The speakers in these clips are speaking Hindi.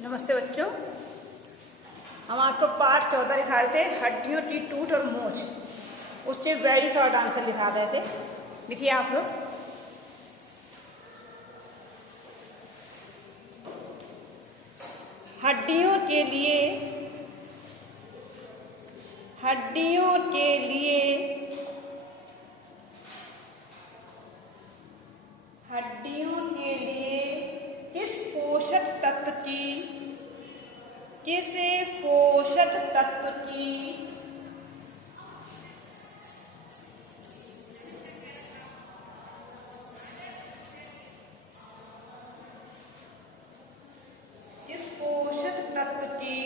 नमस्ते बच्चों। हम आपको पाठ 14 लिखा रहे थे, हड्डियों की टूट और मोच। उसके वेरी शॉर्ट आंसर लिखा रहे थे। लिखिए आप लोग। हड्डियों के लिए हड्डियों के लिए हड्डियों के लिए किस पोषक तत्व की किस पोषक तत्व की किस पोषक तत्व की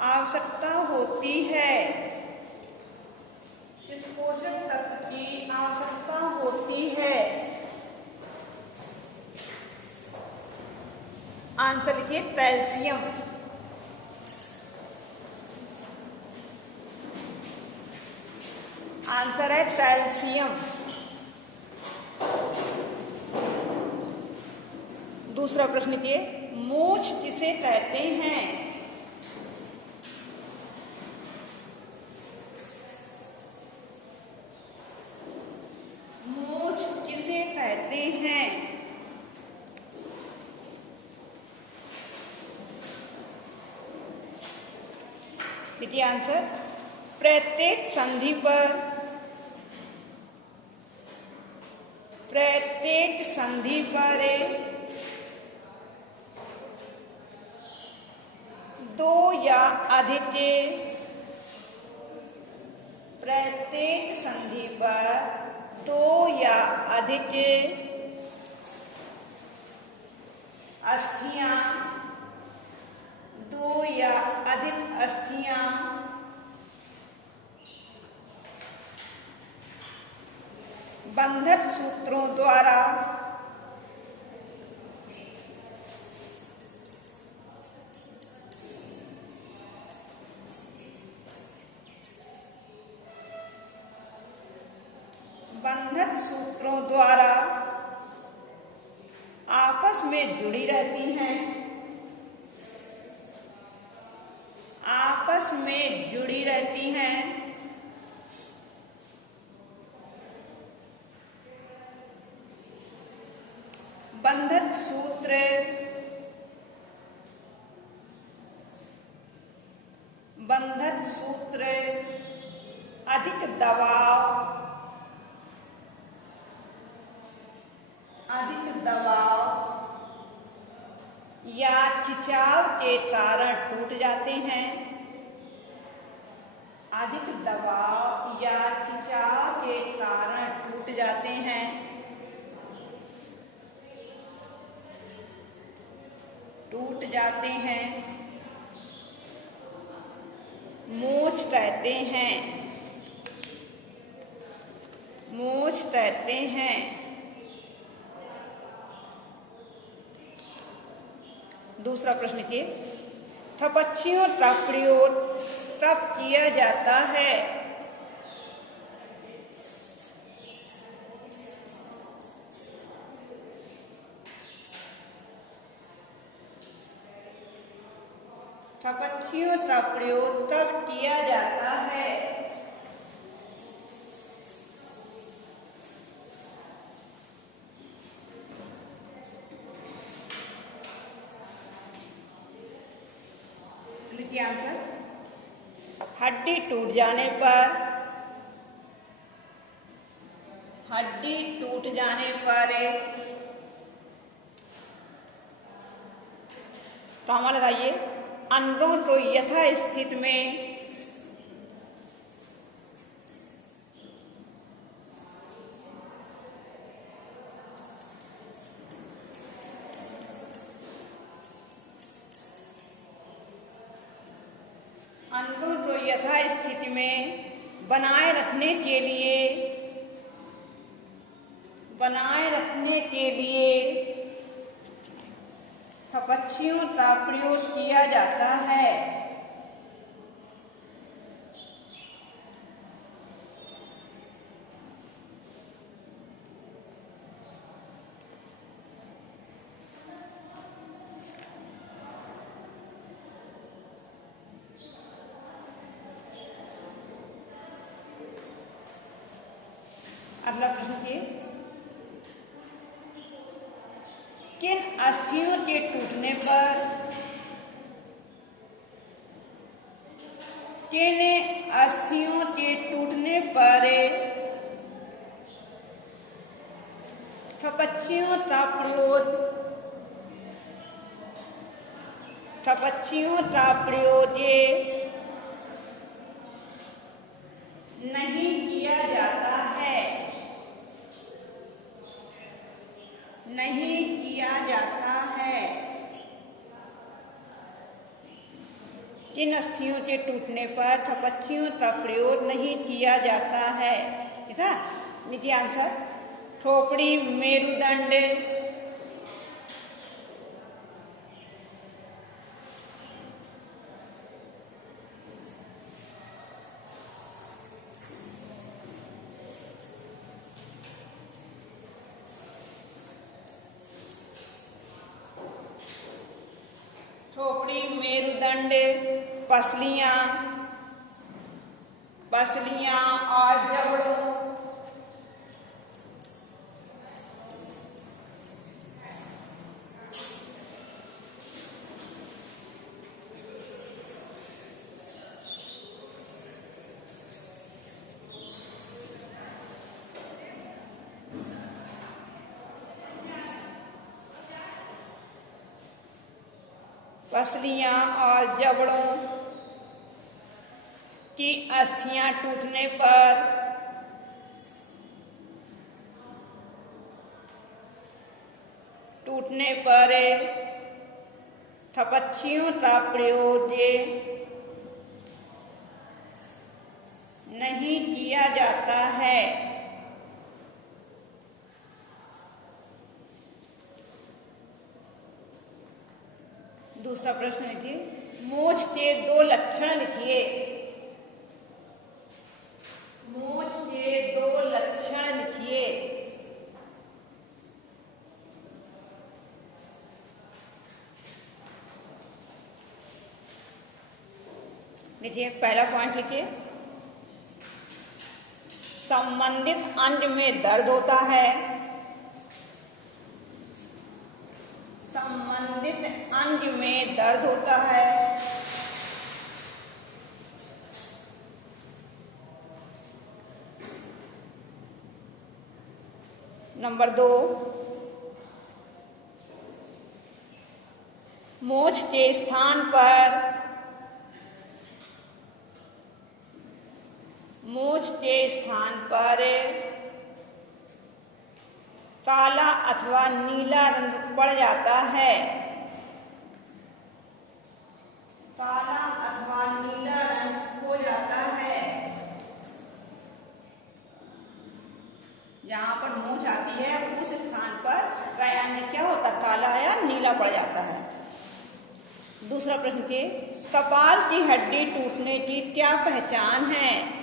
आवश्यकता होती है? किस पोषक तत्व की आवश्यकता होती है? आंसर लिखिए कैल्शियम। आंसर है कैल्शियम। दूसरा प्रश्न लिखिए, मोच किसे कहते हैं? मोच किसे कहते हैं? लिखिए आंसर, प्रत्येक संधि पर दो या अधिक प्रत्येक संधि पर दो या अधिक अस्थियां बंधक सूत्रों द्वारा आपस में जुड़ी रहती हैं। बंधक सूत्र अधिक दबाव या खिंचाव के कारण टूट जाते हैं। अधिक दबाव या खिंचाव के कारण टूट जाते हैं। मोच कहते हैं। दूसरा प्रश्न लिखिए, थपच्चियों का प्रयोग कब किया जाता है? थपच्चियों का प्रयोग कब किया जाता है? लिखिए आंसर, हड्डी टूट जाने पर कॉमा लगाइए, अंगों को यथास्थिति में बनाए रखने के लिए थपच्चियों का प्रयोग किया जाता है। अगला प्रश्न देखिए, किन अस्थियों के टूटने पर थपच्चियों का प्रयोग नहीं किया जाता है? किन अस्थियों के टूटने पर थपच्चियों का प्रयोग नहीं किया जाता है? ठीक है, नीचे आंसर खोपड़ी, मेरुदंड, खोपड़ी, मेरुदंड, पसलियां और जबड़ों। पसलियां और जबड़ों की अस्थियां टूटने पर थपच्चियों का प्रयोग नहीं किया जाता है। दूसरा प्रश्न लिखिए, मोच के दो लक्षण लिखिए। मोच के दो लक्षण लिखिए। देखिए, पहला पॉइंट लिखिए, संबंधित अंग में दर्द होता है। संबंधित अंग में दर्द होता है। नंबर 2, मोच के स्थान पर काला अथवा नीला रंग पड़ जाता है। काला अथवा नीला रंग हो जाता है। जहां पर मोच आती है उस स्थान पर क्या होता है, काला या नीला पड़ जाता है। दूसरा प्रश्न के, कपाल की हड्डी टूटने की क्या पहचान है?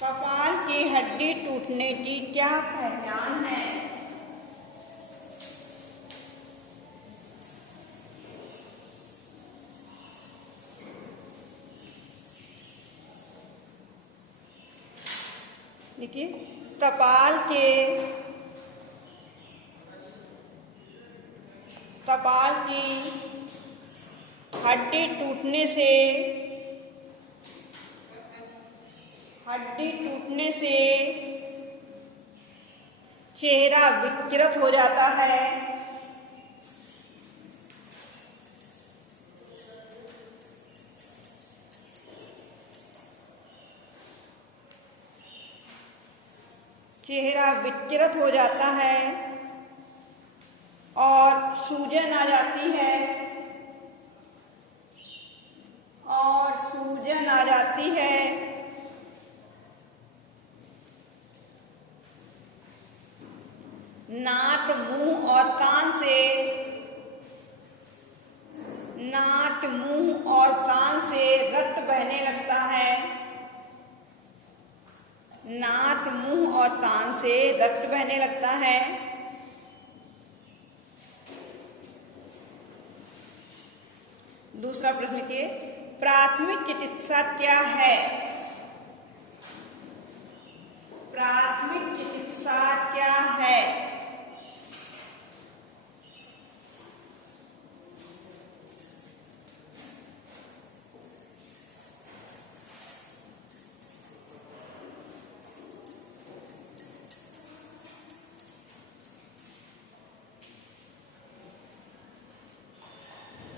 कपाल की हड्डी टूटने की क्या पहचान है? देखिए, कपाल की हड्डी टूटने से चेहरा विकृत हो जाता है। चेहरा विकृत हो जाता है और सूजन आ जाती है। नाक, मुंह और कान से रक्त बहने लगता है। नाक, मुंह और कान से रक्त बहने लगता है। दूसरा प्रश्न लिखिए, प्राथमिक चिकित्सा क्या है? प्राथमिक चिकित्सा क्या है?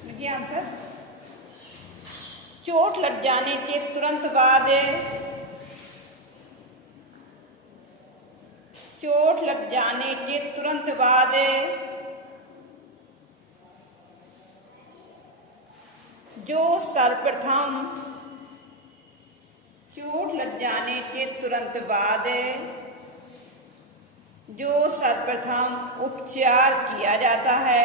लिखिए आंसर। चोट लग जाने के तुरंत बाद, चोट लग जाने के तुरंत बाद जो सर्वप्रथम, चोट लग जाने के तुरंत बाद जो सर्वप्रथम उपचार किया जाता है,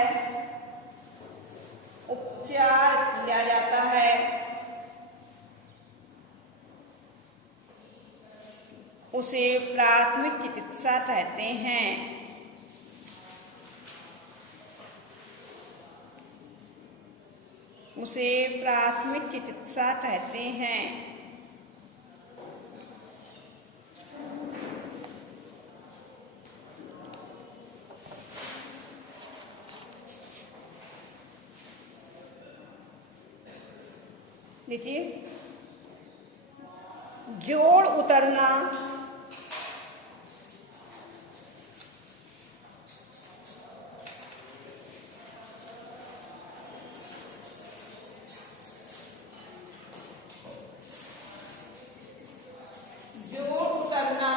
उपचार किया जाता है, उसे प्राथमिक चिकित्सा कहते हैं। उसे प्राथमिक चिकित्सा कहते हैं। देखिए, जोड़ उतरना, जोड़ उतरना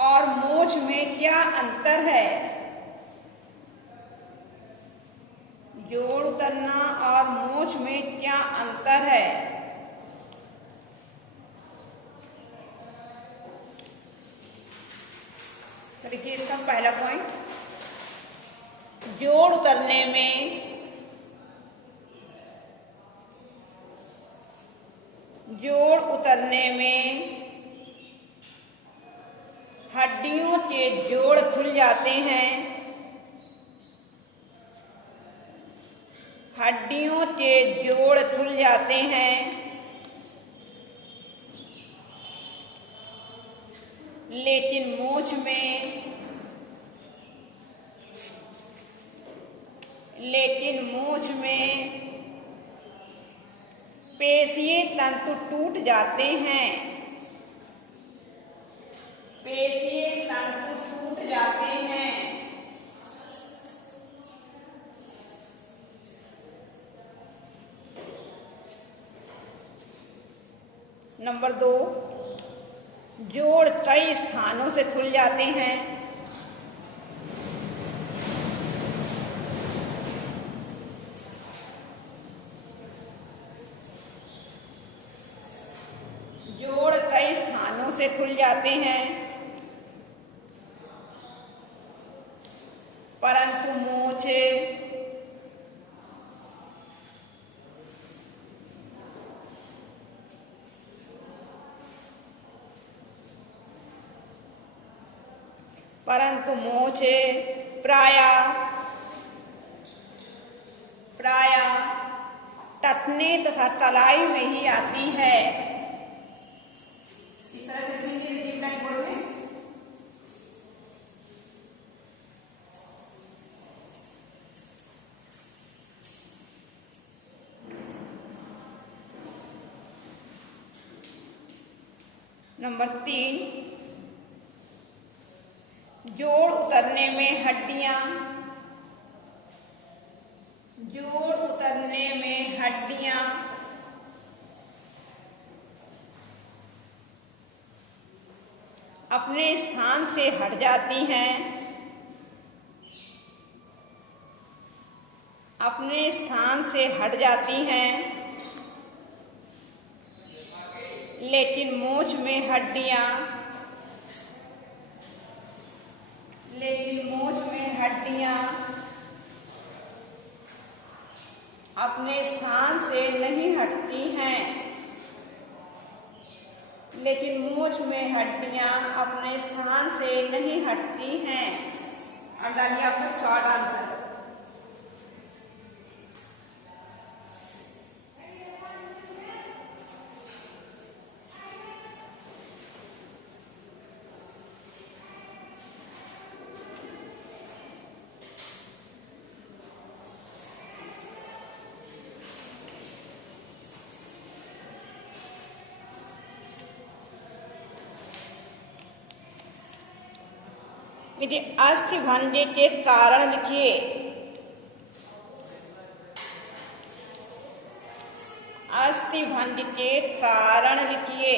और मोच में क्या अंतर है? जोड़ उतरना और मोच में क्या अंतर है? तो देखिए इसका पहला पॉइंट, जोड़ उतरने में हड्डियों के जोड़ खुल जाते हैं, हड्डियों के जोड़ खुल जाते हैं, लेकिन मोच में पेशीय तंतु टूट जाते हैं, पेशीय तंतु टूट जाते हैं। नंबर 2, जोड़ कई स्थानों से खुल जाते हैं, जोड़ कई स्थानों से खुल जाते हैं, परंतु मोच प्रायः टखने तथा कलाई में ही आती है। इस तरह से लिखिए ब्लैक बोर्ड में। नंबर 3, जोड़ उतरने में हड्डियां अपने स्थान से हट जाती हैं, अपने स्थान से हट जाती हैं, लेकिन मोच में हड्डियां अपने स्थान से नहीं हटती हैं, लेकिन मूंछ में हड्डियां अपने स्थान से नहीं हटती हैं। अब डालिए आपका शॉर्ट आंसर। देखिए अस्थि भंज के कारण लिखिए। अस्थि भंज के कारण लिखिए।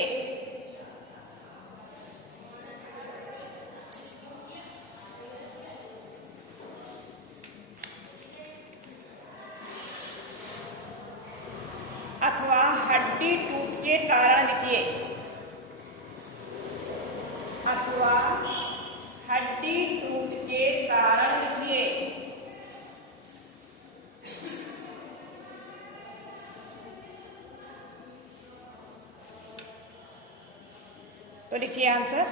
अथवा हड्डी टूट के कारण लिखिए। अथवा हड्डी टूट के कारण लिखिए। तो लिखिए आंसर।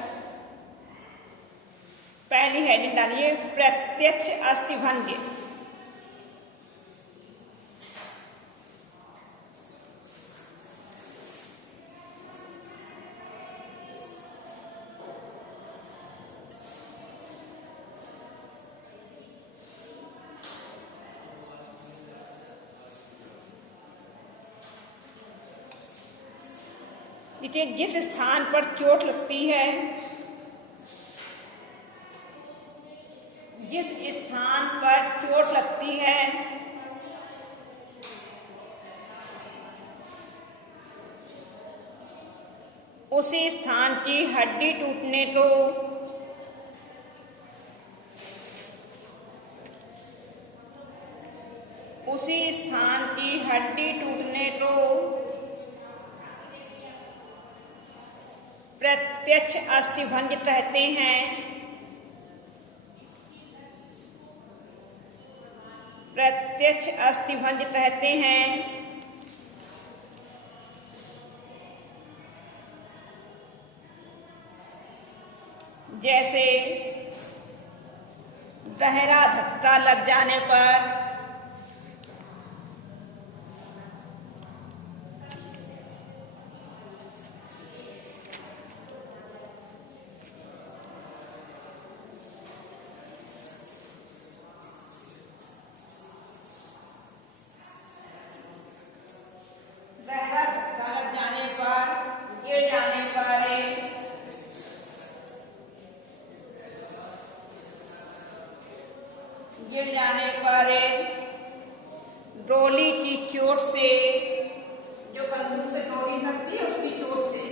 पहली हेडिंग डालिए प्रत्यक्ष अस्थिभंज। देखिए जिस स्थान पर चोट लगती है, जिस स्थान पर चोट लगती है उसी स्थान की हड्डी टूटने को उसी स्थान की हड्डी टूटने को प्रत्यक्ष अस्थिभंज कहते हैं। प्रत्यक्ष अस्थिभंज कहते हैं। जैसे गहरा धक्का लग जाने पर, गिर जाने पर डोली की चोट से, जो बंदूक से डोली लगती है उसकी चोट से,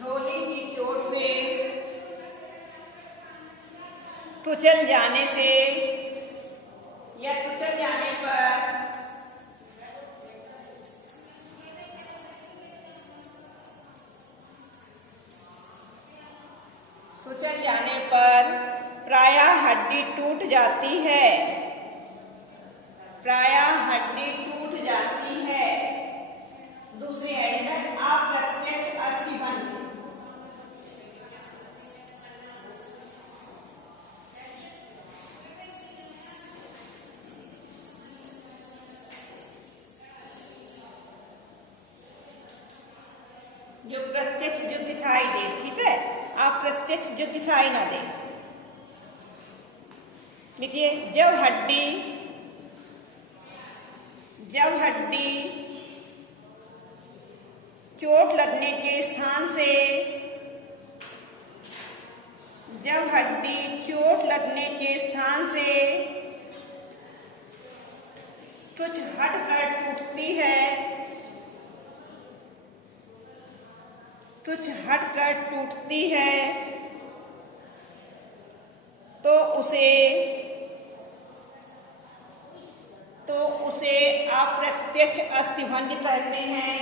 डोली की चोट से कुचल जाने से या कुचल जाने पर प्रायः हड्डी टूट जाती है। प्रायः हड्डी टूट जाती है। दूसरी हेडिंग है अप्रत्यक्ष अस्थिभंज। जो प्रत्यक्ष जो दिखाई दे, ठीक है, अप्रत्यक्ष जो दिखाई ना दे। देखिए जब हड्डी चोट लगने के स्थान से, जब हड्डी चोट लगने के स्थान से कुछ हटकर टूटती है, कुछ हटकर टूटती है, तो उसे अप्रत्यक्ष अस्थिभंज कहते हैं।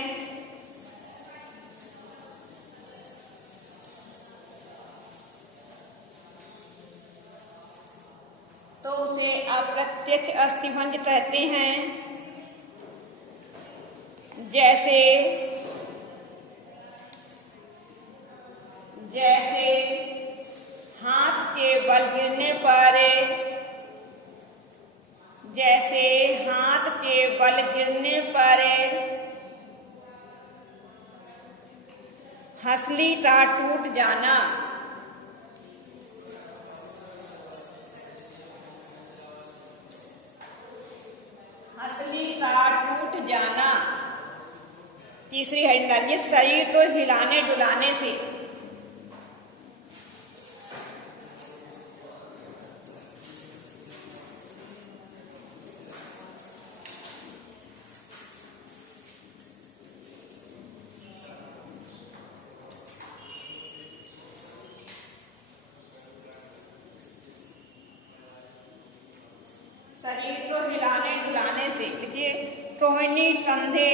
तो उसे अप्रत्यक्ष अस्थिभंज कहते हैं। जैसे हाथ के बल गिरने पर, जैसे हाथ के बल गिरने पर हंसली का टूट जाना, हंसली का टूट जाना, तीसरी हेडिंग डालिए, शरीर को हिलाने डुलाने से। शरीर को हिलाने डुलाने से। लिखिए, टोहनी, कंधे,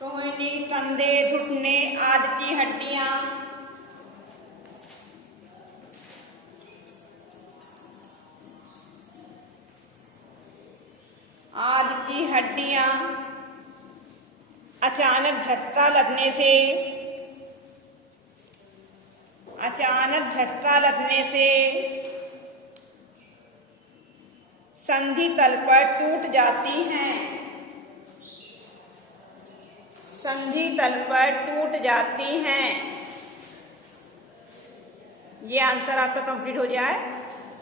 टोहनी, कंधे, घुटने आदि की हड्डियां, आदि की हड्डियां अचानक झटका लगने से, अचानक झटका लगने से संधि तल पर टूट जाती हैं, संधि तल पर टूट जाती हैं। ये आंसर आपका कंप्लीट हो जाए।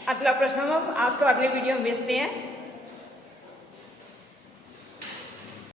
अगला प्रश्न हम आपको अगले वीडियो में भेजते हैं।